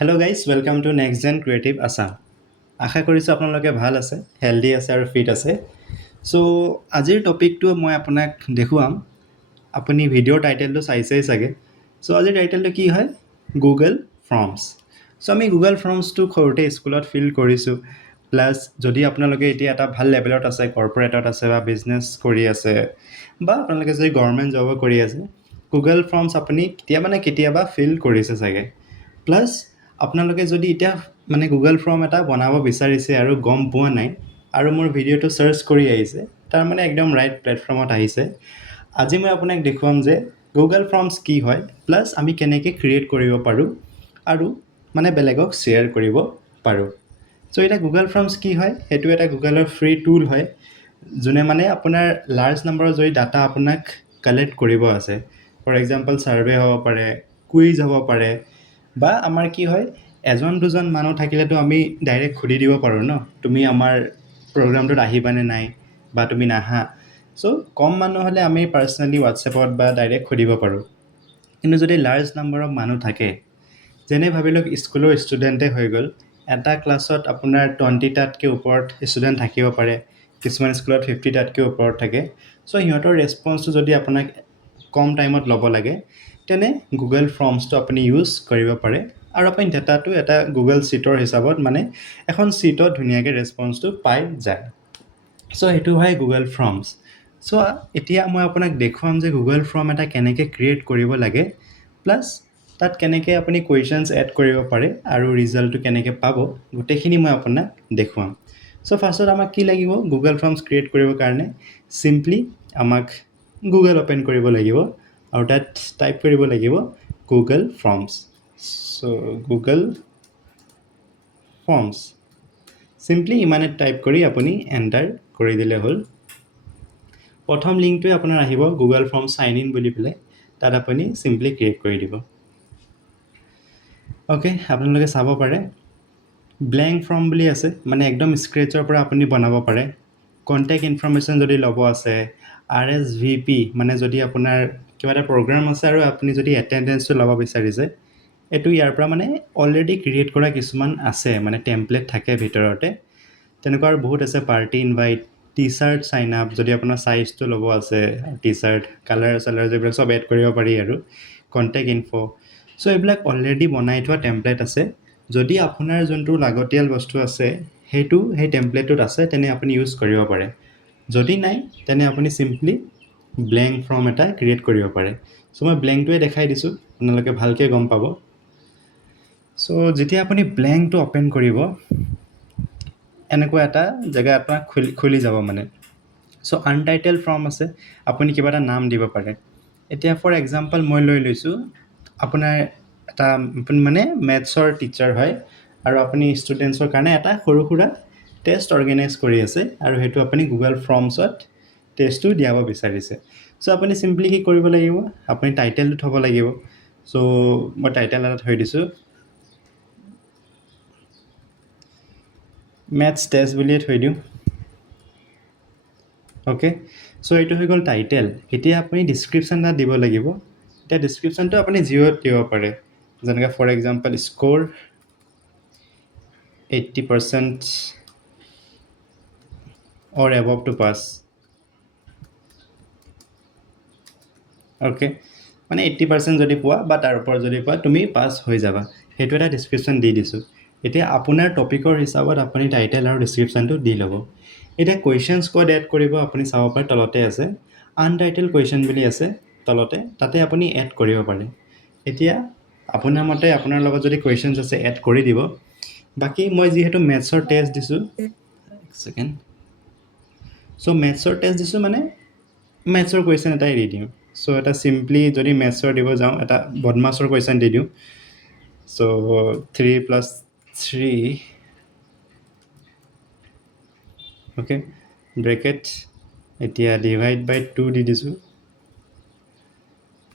Hello' guys welcome to next gen creative Assam. আশা কৰিছোঁ আপোনালোকে ভাল আছে, হেল্ডি আছে আৰু ফিট আছে। চ' আজিৰ টপিকটো মই আপোনাক দেখুৱাম। আপুনি ভিডিঅ'ৰ টাইটেলটো চাইছেই চাগে। চ' আজিৰ টাইটেলটো কি হয়? Google forms. চ' আমি গুগল ফৰ্মছটো সৰুতে স্কুলত ফিল কৰিছোঁ। প্লাছ যদি আপোনালোকে এতিয়া এটা ভাল লেভেলত আছে, কৰ্পৰেটত আছে বা বিজনেছ কৰি আছে বা আপোনালোকে যদি গভৰ্ণমেণ্ট জবো কৰি আছে, গুগল ফৰ্মছ আপুনি কেতিয়াবা ফিল কৰিছে চাগে। প্লাছ আপোনালোকে যদি এতিয়া গুগল ফৰ্ম এটা বনাব বিচাৰিছে আৰু গম পোৱা নাই আৰু মোৰ ভিডিঅ'টো চাৰ্চ কৰি আহিছে, তাৰমানে একদম ৰাইট প্লেটফৰ্মত আহিছে। আজি মই আপোনাক দেখুৱাম যে গুগল ফৰ্মছ কি হয়, প্লাছ আমি কেনেকৈ ক্ৰিয়েট কৰিব পাৰোঁ আৰু বেলেগক শ্বেয়াৰ কৰিব পাৰোঁ। চ' এতিয়া গুগল ফৰ্মছ কি হয়? সেইটো এটা গুগলৰ ফ্ৰী টুল হয়, যোনে আপোনাৰ লাৰ্জ নাম্বাৰৰ যদি ডাটা আপোনাক কালেক্ট কৰিব আছে। ফৰ এক্সাম্পল ছাৰ্ভে হ'ব পাৰে, কুইজ হ'ব পাৰে, বা আমাৰ কি হয়, এজন দুজন মানুহ থাকিলেতো আমি ডাইৰেক্ট সুধি দিব পাৰোঁ ন, তুমি আমাৰ প্ৰগ্ৰামটোত আহিবানে নাই বা তুমি নাহা। চ' কম মানুহ হ'লে আমি পাৰ্চনেলি হোৱাটছএপত বা ডাইৰেক্ট সুধিব পাৰোঁ। কিন্তু যদি লাৰ্জ নাম্বাৰ অফ মানুহ থাকে, যেনে ভাবি লওক স্কুলৰ ষ্টুডেণ্টে হৈ গ'ল, এটা ক্লাছত আপোনাৰ 20টাতকৈ ওপৰত ষ্টুডেণ্ট থাকিব পাৰে, কিছুমান স্কুলত 50টাতকৈ ওপৰত থাকে। চ' সিহঁতৰ ৰেচপন্সটো যদি আপোনাক কম টাইমত ল'ব লাগে, তেনে গুগল ফৰ্মছটো আপুনি ইউজ কৰিব পাৰে। আৰু আপুনি ডাটাটো এটা গুগল শ্বীটৰ হিচাপত এখন শ্বীটত ধুনীয়াকৈ ৰেচপন্সটো পাই যায়। চ' সেইটো হয় গুগল ফৰ্মছ। চ' এতিয়া মই আপোনাক দেখুৱাম যে গুগল ফৰ্ম এটা কেনেকৈ ক্ৰিয়েট কৰিব লাগে, প্লাছ তাত কেনেকৈ আপুনি কুৱেশ্যনছ এড কৰিব পাৰে আৰু ৰিজাল্টটো কেনেকৈ পাব, গোটেইখিনি মই আপোনাক দেখুৱাম। চ' ফাৰ্ষ্টত আমাক কি লাগিব? গুগল ফৰ্মছ ক্ৰিয়েট কৰিবৰ কাৰণে চিম্পলি আমাক গুগল অ'পেন কৰিব লাগিব আৰু তাত টাইপ কৰিব লাগিব গুগল ফৰ্মছ। চ' গুগল ফৰ্মছ চিম্পলি ইমানে টাইপ কৰি আপুনি এণ্টাৰ কৰি দিলে হ'ল। প্ৰথম লিংকটোৱে আপোনাৰ আহিব গুগল ফৰ্ম চাইন ইন বুলি পেলাই, তাত আপুনি চিম্পলি ক্লিক কৰি দিব। অ'কে, আপোনালোকে চাব পাৰে ব্লেংক ফৰ্ম বুলি আছে, একদম স্ক্ৰেচৰ পৰা আপুনি বনাব পাৰে। কণ্টেক্ট ইনফৰমেশ্যন যদি ল'ব আছে, RSVP যদি আপোনাৰ কিবা এটা প্ৰগ্ৰাম আছে আৰু আপুনি যদি এটেণ্ডেঞ্চটো ল'ব বিচাৰিছে, এইটো ইয়াৰ পৰা অলৰেডি ক্ৰিয়েট কৰা কিছুমান আছে, টেমপ্লেট থাকে ভিতৰতে। তেনেকুৱা আৰু বহুত আছে, party invite, T shirt sign up, যদি আপোনাৰ চাইজটো ল'ব আছে, টি চাৰ্ট কালাৰ চালাৰ যিবিলাক চব এড কৰিব পাৰি, আৰু কণ্টেক্ট ইনফো। চ' এইবিলাক অলৰেডি বনাই থোৱা টেমপ্লেট আছে। যদি আপোনাৰ যোনটো লাগতিয়াল বস্তু আছে সেই টেমপ্লেটটোত আছে, তেনে আপুনি ইউজ কৰিব পাৰে। যদি নাই, তেনে আপুনি চিম্পলি ব্লেংক ফৰ্ম এটা ক্ৰিয়েট কৰিব পাৰে। চ' মই ব্লেংকটোৱে দেখাই দিছোঁ, আপোনালোকে ভালকৈ গম পাব। চ' যেতিয়া আপুনি ব্লেংকটো অ'পেন কৰিব, এনেকুৱা এটা জেগা আপোনাক খুলি যাব চ' আনটাইটেল ফৰ্ম আছে, আপুনি কিবা এটা নাম দিব পাৰে। এতিয়া ফৰ এক্সাম্পল মই লৈ লৈছোঁ, আপোনাৰ এটা আপুনি মেথছৰ টিচাৰ হয় আৰু আপুনি ষ্টুডেণ্টছৰ কাৰণে এটা সৰু সুৰা টেষ্ট অৰ্গেনাইজ কৰি আছে, আৰু সেইটো আপুনি গুগল ফৰ্মছত টেষ্টটো দিয়াব বিচাৰিছে। চ' আপুনি চিম্পলি কি কৰিব লাগিব? আপুনি টাইটেলটো থ'ব লাগিব। চ' মই টাইটেল এটা থৈ দিছোঁ, মেথছ টেষ্ট বুলিয়ে থৈ দিওঁ। অ'কে, চ' এইটো হৈ গ'ল টাইটেল। এতিয়া আপুনি ডিছক্ৰিপশ্যন এটা দিব লাগিব। এতিয়া ডিছক্ৰিপশ্যনটো আপুনি জিৰ'ত দিব পাৰে, যেনেকৈ for example score 80% or above to pass. Okay, 80% যদি পোৱা বা তাৰ ওপৰত যদি পোৱা, তুমি পাছ হৈ যাবা। সেইটো এটা ডিছক্ৰিপশ্যন দি দিছোঁ। এতিয়া আপোনাৰ টপিকৰ হিচাপত আপুনি টাইটেল আৰু ডিছক্ৰিপশ্যনটো দি ল'ব। এতিয়া কুৱেশ্যনছ ক'ত এড কৰিব আপুনি চাব পাৰে, তলতে আছে আনটাইটেল কুৱেশ্যন বুলি আছে তলতে, তাতে আপুনি এড কৰিব পাৰে। এতিয়া আপোনাৰ মতে আপোনাৰ লগত যদি কুৱেশ্যনছ আছে, এড কৰি দিব। বাকী মই যিহেতু মেথছৰ টেষ্ট দিছোঁ, এক ছেকেণ্ড। চ' মেথছৰ টেষ্ট দিছোঁ, মেথছৰ কুৱেশ্যন এটাই দি দিওঁ। চ' এটা চিম্পলি যদি মেথছৰ দিব যাওঁ, এটা বদমাছৰ কুৱেশ্যন দি দিওঁ। চ' 3 + 3, অ'কে, ব্ৰেকেট, এতিয়া ডিভাইড বাই 2 দি দিছোঁ,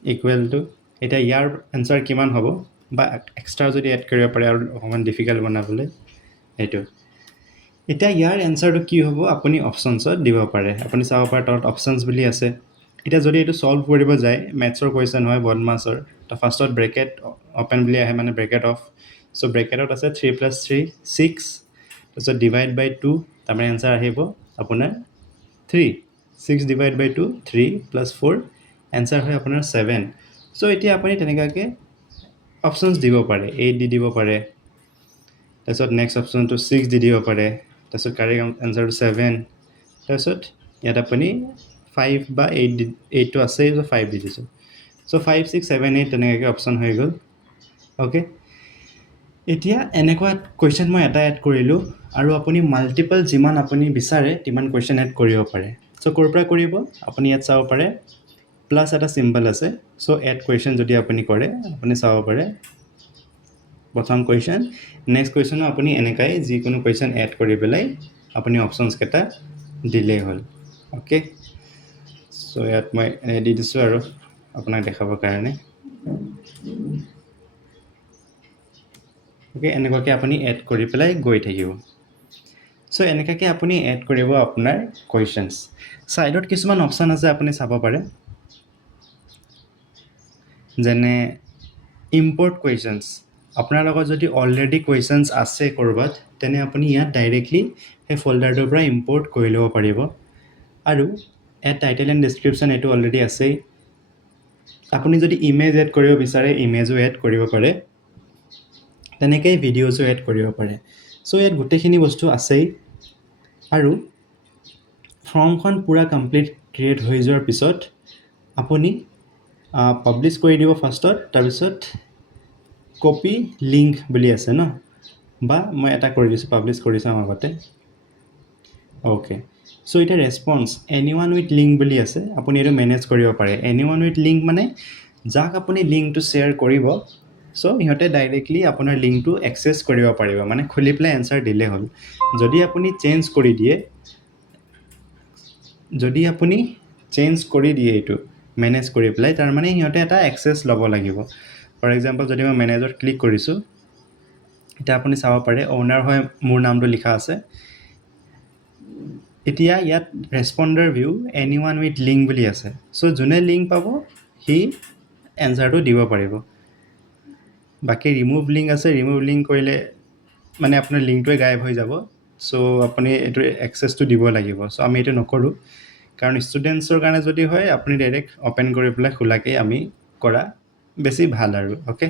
ইকুৱেল টু, এতিয়া ইয়াৰ এনচাৰ কিমান হ'ব, বা এক্সট্ৰা যদি এড কৰিব পাৰে আৰু অকণমান ডিফিকাল্ট বনাবলৈ, সেইটো। এতিয়া ইয়াৰ এনচাৰটো কি হ'ব, আপুনি অপশ্যনছত দিব পাৰে। আপুনি চাব পাৰে তলত অপশ্যনছ বুলি আছে। এতিয়া যদি এইটো ছল্ভ কৰিব যায়, মেথছৰ কুৱেশ্যন হয় বদমাছৰ, তো ফাৰ্ষ্টত ব্ৰেকেট অ'পেন বুলি আহে, ব্ৰেকেট অফ। চ' ব্ৰেকেটত আছে 3 + 3 6 তাৰপিছত ডিভাইড বাই 2 তাৰমানে এনচাৰ আহিব আপোনাৰ 3 6 ডিভাইড বাই 2 3 + 4 এনচাৰ হয় আপোনাৰ 7 চ' এতিয়া আপুনি তেনেকুৱাকৈ অপশ্যনছ দিব পাৰে 8 দি দিব পাৰে তাৰপিছত নেক্সট অপশ্যনটো 6 দি দিব পাৰে তাৰপিছত কাৰেক্ট এনচাৰটো 7 তাৰপিছত ইয়াত আপুনি 5 বা 8টো আছেই চ' 5 দি দিছোঁ চ' 5 6 7 8 তেনেকুৱাকৈ অপশ্যন হৈ গ'ল অ'কে এতিয়া এনেকুৱা কুৱেশ্যন মই এটা এড কৰিলোঁ আৰু আপুনি মাল্টিপল যিমান আপুনি বিচাৰে তিমান কুৱেশ্যন এড কৰিব পাৰে চ' ক'ৰ পৰা কৰিব আপুনি ইয়াত চাব পাৰে প্লাছ এটা চিম্বল আছে চ' এড কুৱেশ্যন যদি আপুনি কৰে আপুনি চাব পাৰে প্ৰথম কুৱেশ্যন নেক্সট কুৱেশ্যনো আপুনি এনেকুৱাই যিকোনো কুৱেশ্যন এড কৰি পেলাই আপুনি অপশ্যনছকেইটা দিলেই হ'ল অ'কে চ' ইয়াত মই এনে দি দিছোঁ আৰু আপোনাক দেখাবৰ কাৰণে অ'কে এনেকুৱাকৈ আপুনি এড কৰি পেলাই গৈ থাকিব চ' এনেকুৱাকৈ আপুনি এড কৰিব আপোনাৰ কুৱেশ্যনছ ছাইডত কিছুমান অপশ্যন আছে আপুনি চাব পাৰে যেনে ইম্পৰ্ট কুৱেশ্যনছ আপোনাৰ লগত যদি অলৰেডি কুৱেশ্যনছ আছে ক'ৰবাত তেনে আপুনি ইয়াত ডাইৰেক্টলি সেই ফল্ডাৰটোৰ পৰা ইম্পৰ্ট কৰি ল'ব পাৰিব আৰু ইয়াত টাইটেল এণ্ড ডেছক্ৰিপশ্যন এইটো অলৰেডি আছেই আপুনি যদি ইমেজ এড কৰিব বিচাৰে ইমেজো এড কৰিব পাৰে তেনেকৈ ভিডিঅ'জো এড কৰিব পাৰে চ' ইয়াত গোটেইখিনি বস্তু আছেই আৰু ফৰ্মখন পূৰা কমপ্লিট ক্ৰিয়েট হৈ যোৱাৰ পিছত আপুনি পাব্লিছ কৰি দিব ফাৰ্ষ্টত তাৰপিছত কপি লিংক বুলি আছে ন বা মই এটা কৰি দিছোঁ পাব্লিছ কৰি চাম আগতে অ'কে চ' এতিয়া ৰেছপন্স এনিৱান উইথ লিংক বুলি আছে আপুনি এইটো মেনেজ কৰিব পাৰে এনিৱান উইথ লিংক মানে যাক আপুনি লিংকটো শ্বেয়াৰ কৰিব চ' সিহঁতে ডাইৰেক্টলি আপোনাৰ লিংকটো এক্সেছ কৰিব পাৰিব মানে খুলি পেলাই এনচাৰ দিলেই হ'ল যদি আপুনি চেঞ্জ কৰি দিয়ে এইটো মেনেজ কৰি পেলাই তাৰমানে সিহঁতে এটা এক্সেছ ল'ব লাগিব ফৰ এক্সাম্পল যদি মই মেনেজত ক্লিক কৰিছোঁ এতিয়া আপুনি চাব পাৰে অ'নাৰ হয় মোৰ নামটো লিখা আছে এতিয়া ইয়াত ৰেছপণ্ডাৰ ভিউ এনিৱান উইথ লিংক বুলি আছে চ' যোনে লিংক পাব সি এনচাৰটো দিব পাৰিব বাকী ৰিমুভ লিংক আছে ৰিমুভ লিংক কৰিলে মানে আপোনাৰ লিংকটোৱে গায়ব হৈ যাব চ' আপুনি এইটো এক্সেছটো দিব লাগিব চ' আমি এইটো নকৰোঁ কাৰণ ষ্টুডেণ্টছৰ কাৰণে যদি হয় আপুনি ডাইৰেক্ট অ'পেন কৰি পেলাই খোলাকৈ আমি কৰা বেছি ভাল আৰু অ'কে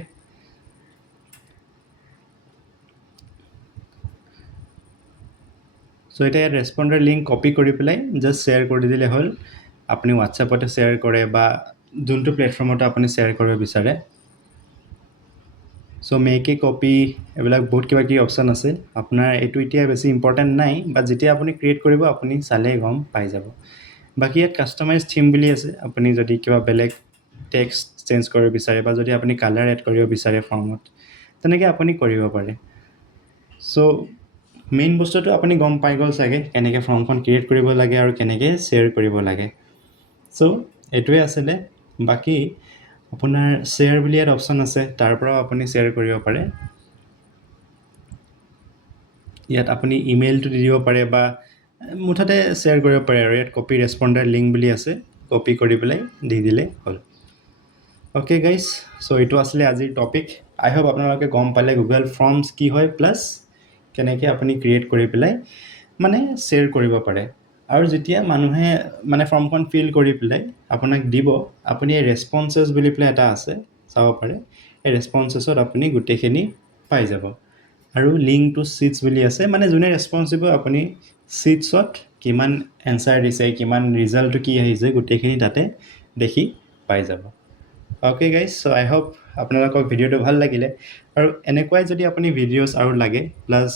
চ' এতিয়া ইয়াত ৰেছপণ্ডাৰ লিংক কপি কৰি পেলাই জাষ্ট শ্বেয়াৰ কৰি দিলে হ'ল আপুনি হোৱাটছএপতে শ্বেয়াৰ কৰে বা যোনটো প্লেটফৰ্মতে আপুনি শ্বেয়াৰ কৰিব বিচাৰে চ' মেক এ কপি এইবিলাক বহুত কিবা কিবি অপশ্যন আছে আপোনাৰ এইটো এতিয়া বেছি ইম্পৰ্টেণ্ট নাই বাট যেতিয়া আপুনি ক্ৰিয়েট কৰিব আপুনি চালেই গম পাই যাব বাকী ইয়াত কাষ্টমাইজ থিম বুলি আছে আপুনি যদি কিবা বেলেগ টেক্সট চেঞ্জ কৰিব বিচাৰে বা যদি আপুনি কালাৰ এড কৰিব বিচাৰে ফৰ্মত তেনেকৈ আপুনি কৰিব পাৰে চ' মেইন বস্তুটো আপুনি গম পাই গ'ল চাগে কেনেকৈ ফৰ্মখন ক্ৰিয়েট কৰিব লাগে আৰু কেনেকৈ শ্বেয়াৰ কৰিব লাগে চ' এইটোৱে আছিলে বাকী আপোনাৰ শ্বেয়াৰ বুলি ইয়াত অপশ্যন আছে তাৰ পৰাও আপুনি শ্বেয়াৰ কৰিব পাৰে ইয়াত আপুনি ইমেইলটো দি দিব পাৰে বা মুঠতে শ্বেয়াৰ কৰিব পাৰে আৰু ইয়াত কপি ৰেছপণ্ডাৰ লিংক বুলি আছে কপি কৰি পেলাই দি দিলে হ'ল অ'কে গাইজ চ' এইটো আছিলে আজিৰ টপিক আই হোপ আপোনালোকে গম পালে গুগল ফৰ্মছ কি হয় প্লাছ কেনেকৈ আপুনি ক্ৰিয়েট কৰি পেলাই মানে শ্বেয়াৰ কৰিব পাৰে আৰু যেতিয়া মানুহে মানে ফৰ্মখন ফিল কৰি পেলাই আপোনাক দিব আপুনি এই ৰেছপন্সেছ বুলি পেলাই এটা আছে চাব পাৰে এই ৰেছপন্সেছত আপুনি গোটেইখিনি পাই যাব আৰু লিংক টু ছিটছ বুলি আছে মানে যোনে ৰেছপন্স দিব আপুনি ছিটছত কিমান এনচাৰ দিছে কিমান ৰিজাল্টটো কি আহিছে গোটেইখিনি তাতে দেখি পাই যাব অ'কে গাইজ চ' আই হোপ আপোনালোকক ভিডিঅ'টো ভাল লাগিলে আৰু এনেকুৱাই যদি আপুনি ভিডিঅ'ছ আৰু লাগে প্লাছ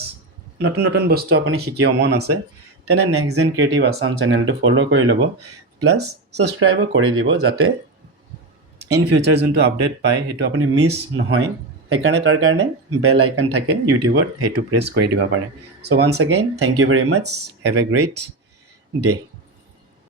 নতুন নতুন বস্তু আপুনি শিকিব মন আছে তেনে নেক্সট জেন ক্ৰিয়েটিভ আছাম চেনেলটো ফ'ল' কৰি ল'ব প্লাছ ছাবস্ক্ৰাইবো কৰি দিব যাতে ইন ফিউচাৰ যোনটো আপডেট পায় সেইটো আপুনি মিছ নহয় সেইকাৰণে তাৰ কাৰণে বেল আইকন থাকে ইউটিউবত সেইটো প্ৰেছ কৰি দিব পাৰে so' once again thank you very much have a great day